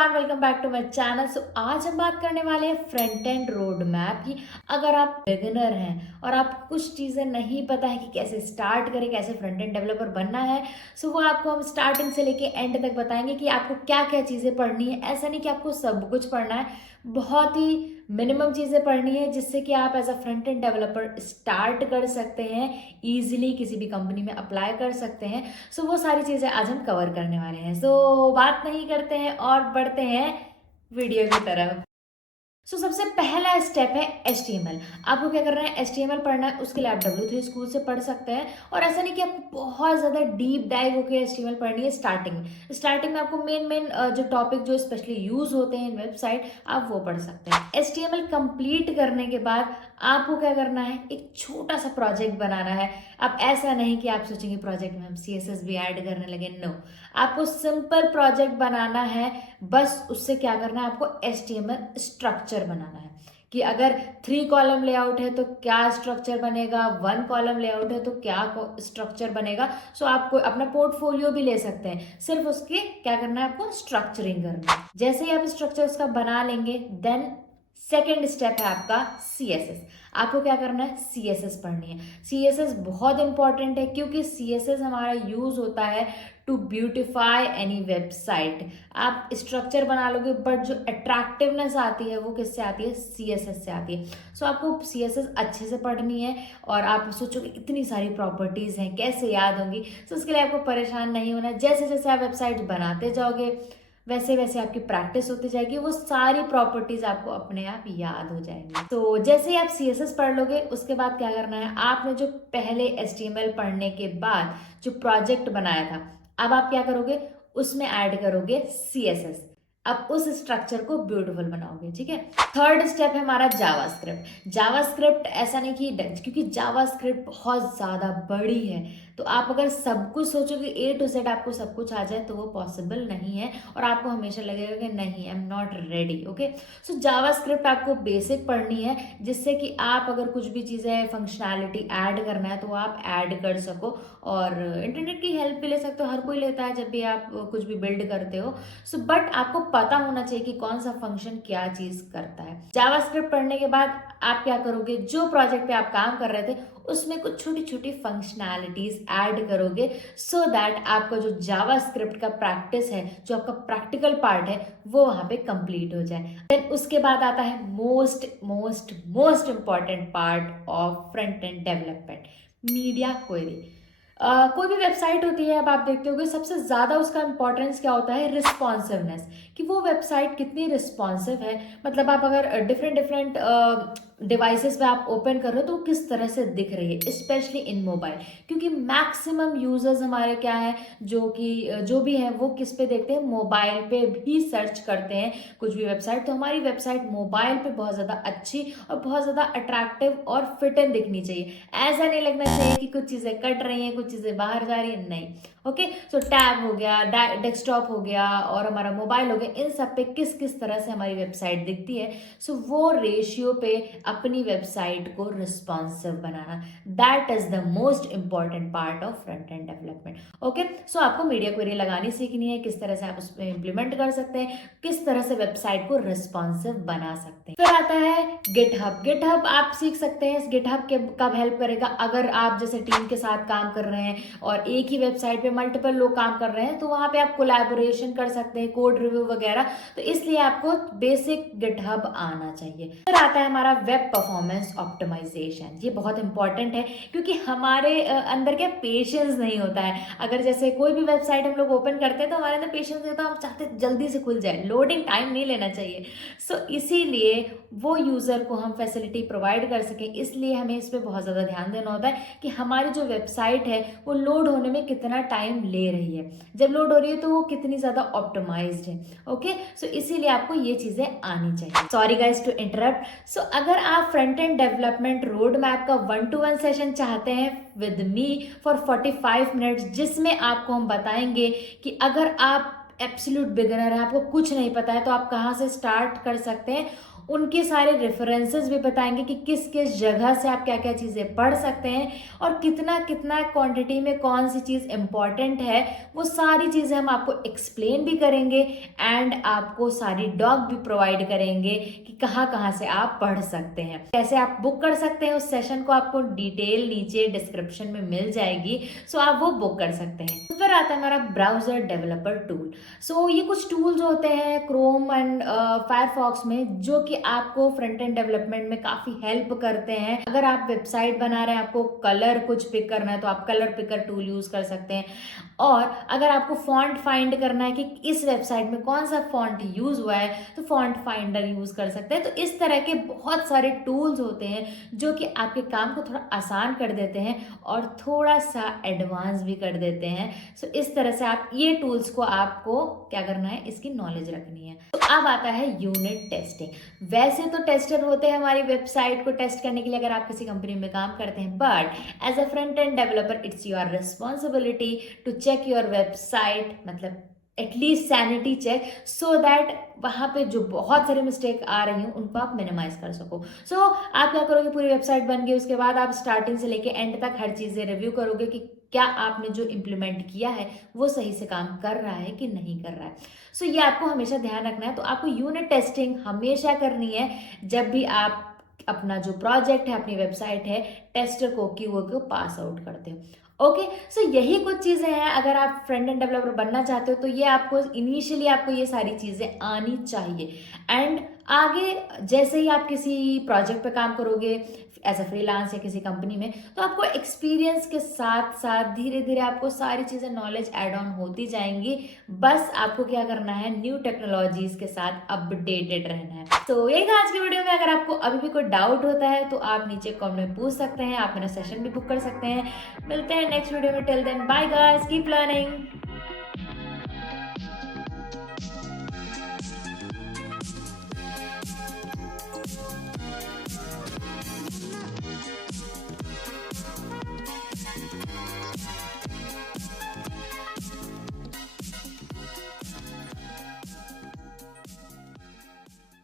Everyone, welcome back to my channel. So आज हम बात करने वाले हैं फ्रंट एंड रोड मैप की। अगर आप बिगिनर हैं और आप कुछ चीज़ें नहीं पता है कि कैसे स्टार्ट करें, कैसे फ्रंट एंड डेवलपर बनना है, सो वो आपको हम स्टार्टिंग से लेके एंड तक बताएंगे कि आपको क्या क्या चीज़ें पढ़नी है। ऐसा नहीं कि आपको सब कुछ पढ़ना है, बहुत ही मिनिमम चीज़ें पढ़नी है जिससे कि आप as a front end developer start कर सकते हैं, ईजिली किसी भी कंपनी में अप्लाई कर सकते हैं। सो वो सारी चीज़ें आज हम कवर करने वाले हैं। सो बात नहीं करते हैं और बढ़ते हैं वीडियो की तरफ। सबसे पहला स्टेप है HTML। आपको क्या करना है, HTML पढ़ना है। उसके लिए आप W3 स्कूल से पढ़ सकते हैं। और ऐसा नहीं कि आपको बहुत ज़्यादा डीप डाइव होकर HTML पढ़नी है। स्टार्टिंग में आपको मेन जो टॉपिक जो स्पेशली यूज होते हैं इन वेबसाइट, आप वो पढ़ सकते हैं। HTML कंप्लीट करने के बाद आपको क्या करना है, एक छोटा सा प्रोजेक्ट बनाना है। अब ऐसा नहीं कि आप सोचेंगे प्रोजेक्ट में हम CSS भी ऐड करने लगे, नो। आपको सिंपल प्रोजेक्ट बनाना है। बस उससे क्या करना है, आपको HTML स्ट्रक्चर बनाना है कि अगर 3 कॉलम लेआउट है तो क्या स्ट्रक्चर बनेगा, 1 कॉलम लेआउट है तो क्या स्ट्रक्चर बनेगा। सो आप अपना पोर्टफोलियो भी ले सकते हैं, सिर्फ उसके क्या करना है, आपको स्ट्रक्चरिंग करना है। जैसे ही आप स्ट्रक्चर उसका बना लेंगे, देन सेकेंड स्टेप है आपका CSS। आपको क्या करना है, CSS पढ़नी है। CSS बहुत इंपॉर्टेंट है क्योंकि CSS हमारा यूज होता है टू ब्यूटिफाई एनी वेबसाइट। आप स्ट्रक्चर बना लोगे बट जो अट्रैक्टिवनेस आती है वो किससे आती है, CSS से आती है। सो आपको CSS अच्छे से पढ़नी है। और आप सोचोगे इतनी सारी प्रॉपर्टीज हैं कैसे याद होंगी, तो उसके लिए आपको परेशान नहीं होना। जैसे जैसे आप वेबसाइट बनाते जाओगे वैसे वैसे आपकी प्रैक्टिस होती जाएगी, वो सारी प्रॉपर्टीज आपको अपने आप याद हो जाएंगी। तो जैसे ही आप CSS पढ़ लोगे, उसके बाद क्या करना है, आपने जो पहले HTML पढ़ने के बाद जो प्रोजेक्ट बनाया था, अब आप क्या करोगे, उसमें ऐड करोगे CSS। अब उस स्ट्रक्चर को ब्यूटीफुल बनाओगे, ठीक है। थर्ड स्टेप है हमारा जावास्क्रिप्ट। ऐसा नहीं कि क्योंकि जावास्क्रिप्ट बहुत ज्यादा बड़ी है, तो आप अगर सब कुछ सोचोगे A to Z आपको सब कुछ आ जाए तो वो पॉसिबल नहीं है। और आपको हमेशा लगेगा कि नहीं, I am not ready. Okay, so JavaScript आपको बेसिक पढ़नी है जिससे कि आप अगर कुछ भी चीज़ें फंक्शनैलिटी ऐड करना है तो आप ऐड कर सको। और इंटरनेट की हेल्प भी ले सकते हो, हर कोई लेता है जब भी आप कुछ भी बिल्ड करते हो। सो बट आपको पता होना चाहिए कि कौन सा फंक्शन क्या चीज करता है। जावास्क्रिप्ट पढ़ने के बाद आप क्या करोगे, जो प्रोजेक्ट पे आप काम कर रहे थे उसमें कुछ छोटी छोटी फंक्शनैलिटीज ऐड करोगे, सो दैट आपका जो जावास्क्रिप्ट का प्रैक्टिस है, जो आपका प्रैक्टिकल पार्ट है, वो वहां पे कंप्लीट हो जाए। देन उसके बाद आता है most most most important part of front end development, media query. कोई भी वेबसाइट होती है, अब आप देखते होगे सबसे ज़्यादा उसका इंपॉर्टेंस क्या होता है, रिस्पॉन्सिवनेस, कि वो वेबसाइट कितनी रिस्पॉन्सिव है। मतलब आप अगर डिफरेंट डिफरेंट डिवाइसेस पे आप ओपन कर रहे हो तो किस तरह से दिख रही है, स्पेशली इन मोबाइल। क्योंकि मैक्सिमम यूजर्स हमारे क्या है, जो कि जो भी है वो किस पे देखते हैं, मोबाइल पे भी सर्च करते हैं कुछ भी वेबसाइट। तो हमारी वेबसाइट मोबाइल पे बहुत ज़्यादा अच्छी और बहुत ज़्यादा अट्रैक्टिव और फिट इन दिखनी चाहिए। ऐसा नहीं लगना चाहिए कि कुछ चीज़ें कट रही हैं, कुछ चीज़ें बाहर जा रही हैं, नहीं। ओके, सो टैब हो गया, डेस्कटॉप हो गया और हमारा मोबाइल हो गया, इन सब पे किस किस तरह से हमारी वेबसाइट दिखती है। सो वो रेशियो पे अपनी वेबसाइट को रिस्पॉन्सिव बनाना, that is the most important part of front end development. Okay, so आपको मीडिया क्वेरी लगानी सीखनी है, किस तरह से आप उसमें इंप्लीमेंट कर सकते हैं, किस तरह से वेबसाइट को रिस्पॉन्सिव बना सकते हैं। फिर आता है गिटहब आप सीख सकते हैं। गिटहब के कब हेल्प करेगा, अगर आप जैसे टीम के साथ काम कर रहे हैं और एक ही वेबसाइट पे मल्टीपल लोग काम कर रहे हैं, तो वहां पे आप कोलैबोरेशन कर सकते हैं, कोड रिव्यू वगैरह। तो इसलिए आपको बेसिक गिटहब आना चाहिए। फिर आता है हमारा वेब परफॉर्मेंस ऑप्टिमाइजेशन। ये बहुत इंपॉर्टेंट है क्योंकि हमारे अंदर क्या पेशेंस नहीं होता है। अगर जैसे कोई भी वेबसाइट हम लोग ओपन करते हैं तो हमारे अंदर पेशेंस नहीं होता, हम चाहते जल्दी से खुल जाए, लोडिंग टाइम नहीं लेना चाहिए। सो इसीलिए वो यूजर को हम फैसिलिटी प्रोवाइड कर सकें, इसलिए हमें इस पर बहुत ज़्यादा ध्यान देना होता है कि हमारी जो वेबसाइट है वो लोड होने में कितना टाइम ले रही है, जब लोड हो रही है तो वो कितनी ज़्यादा ऑप्टिमाइज्ड है। ओके, सो इसीलिए आपको ये चीज़ें आनी चाहिए। Sorry guys to interrupt. So अगर आप front end development road map का 1-to-1 सेशन चाहते हैं विद मी फॉर 45 मिनट्स, जिसमें आपको हम बताएंगे कि अगर आप एब्सोल्यूट बिगिनर है, आपको कुछ नहीं पता है, तो आप कहाँ से स्टार्ट कर सकते हैं, उनके सारे रेफरेंसेस भी बताएंगे कि किस किस जगह से आप क्या क्या चीज़ें पढ़ सकते हैं और कितना कितना क्वांटिटी में कौन सी चीज़ इम्पॉर्टेंट है, वो सारी चीज़ें हम आपको एक्सप्लेन भी करेंगे एंड आपको सारी डॉक भी प्रोवाइड करेंगे कि कहाँ कहाँ से आप पढ़ सकते हैं, कैसे आप बुक कर सकते हैं उस सेशन को। आपको डिटेल नीचे डिस्क्रिप्शन में मिल जाएगी, सो आप वो बुक कर सकते हैं। तो फिर आता है हमारा ब्राउजर डेवलपर टूल। सो ये कुछ टूल्स होते हैं क्रोम एंड फायरफॉक्स में जो कि आपको फ्रंट एंड डेवलपमेंट में काफ़ी हेल्प करते हैं। अगर आप वेबसाइट बना रहे हैं, आपको कलर कुछ पिक करना है तो आप कलर पिकर टूल यूज़ कर सकते हैं। और अगर आपको फॉन्ट फाइंड करना है कि इस वेबसाइट में कौन सा फॉन्ट यूज़ हुआ है तो फॉन्ट फाइंडर यूज़ कर सकते हैं। तो इस तरह के बहुत सारे टूल्स होते हैं जो कि आपके काम को थोड़ा आसान कर देते हैं और थोड़ा सा एडवांस भी कर देते हैं। सो इस तरह से आप ये टूल्स को आपको क्या करना है, इसकी नॉलेज रखनी है। तो अब आता है यूनिट टेस्टिंग। वैसे तो टेस्टर होते हैं हमारी वेबसाइट को टेस्ट करने के लिए अगर आप किसी कंपनी में काम करते हैं, but as a front end developer it's your responsibility to check your website, मतलब at least sanity check, so that वहाँ पे जो बहुत सारे मिस्टेक आ रही हूँ उनको आप मिनिमाइज कर सको। सो आप क्या करोगे, पूरी वेबसाइट बन गई, उसके बाद आप स्टार्टिंग से लेके एंड तक हर चीज़ें रिव्यू करोगे कि क्या आपने जो इम्प्लीमेंट किया है वो सही से काम कर रहा है कि नहीं कर रहा है। सो ये आपको हमेशा ध्यान रखना है। तो आपको यूनिट टेस्टिंग हमेशा करनी है जब भी आप अपना जो प्रोजेक्ट है, अपनी वेबसाइट है, टेस्टर को क्यूओ को पास आउट करते हो। ओके, सो यही कुछ चीज़ें हैं। अगर आप फ्रंट एंड डेवलपर बनना चाहते हो तो ये आपको इनिशियली आपको ये सारी चीज़ें आनी चाहिए। एंड आगे जैसे ही आप किसी प्रोजेक्ट पे काम करोगे एज अ फ्रीलांस या किसी कंपनी में, तो आपको एक्सपीरियंस के साथ साथ धीरे धीरे आपको सारी चीज़ें नॉलेज ऐड ऑन होती जाएंगी। बस आपको क्या करना है, न्यू टेक्नोलॉजीज के साथ अपडेटेड रहना है। तो यही था आज की वीडियो में। अगर आपको अभी भी कोई डाउट होता है तो आप नीचे कमेंट में पूछ सकते हैं, आप मेरा सेशन भी बुक कर सकते हैं। मिलते हैं नेक्स्ट वीडियो में। Till then bye guys, keep learning.